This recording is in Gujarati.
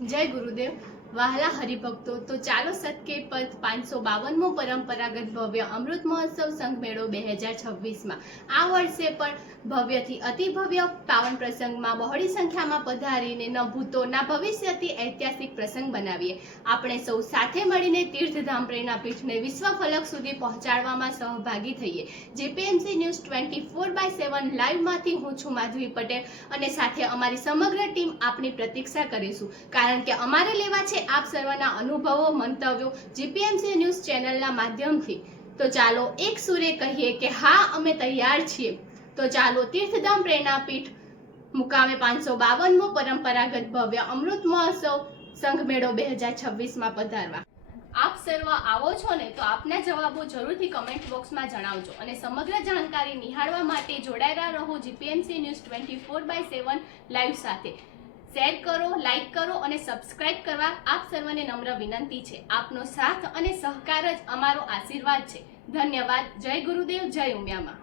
જય ગુરુદેવ. વહાલા હરિભક્તો, તો ચાલો સતકે પથ 552મો પરંપરાગત ભવ્ય અમૃત મહોત્સવ સંઘ મેળો 2026માં આ વર્ષે પણ ભવ્યથી અતિ ભવ્ય પાવન પ્રસંગમાં બહોળી સંખ્યામાં પધારીને ન ભૂતો ના ભવિષ્યથી ઐતિહાસિક પ્રસંગ બનાવીએ. આપણે સૌ સાથે મળીને તીર્થધામ પ્રેરણા પીઠને વિશ્વ ફલક સુધી પહોંચાડવામાં સહભાગી થઈએ. જીપીએમસી ન્યૂઝ 24/7 લાઈવમાંથી હું છું માધવી પટેલ અને સાથે અમારી સમગ્ર ટીમ આપની પ્રતીક્ષા કરીશું, કારણ કે અમારે લેવા છે આપ સર્વના અનુભવો, મંતવ્યો જીપીએમસી ન્યૂઝ ચેનલના માધ્યમથી. તો ચાલો એક સુરે કહીએ કે હા, અમે તૈયાર છીએ. તો ચાલો તીર્થધામ પ્રેરણાપીઠ મુકામે 552મો પરંપરાગત ભવ્ય અમૃત મહોત્સવ સંઘ મેળો 2026માં પધારવા. આપ સર્વ આવો છો ને, તો આપના જવાબો જરૂરથી કમેન્ટ બોક્સમાં જણાવજો અને સમગ્ર જાણકારી નિહાળવા માટે જોડાયેલા રહો જીપીએમસી ન્યૂઝ 24/7 લાઈવ સાથે. શેર કરો, લાઈક કરો અને સબસ્ક્રાઇબ કરવા આપ સર્વને નમ્ર વિનંતી છે. આપનો સાથ અને સહકાર જ અમારો આશીર્વાદ છે. ધન્યવાદ. જય ગુરુદેવ, જય ઉમિયામાં.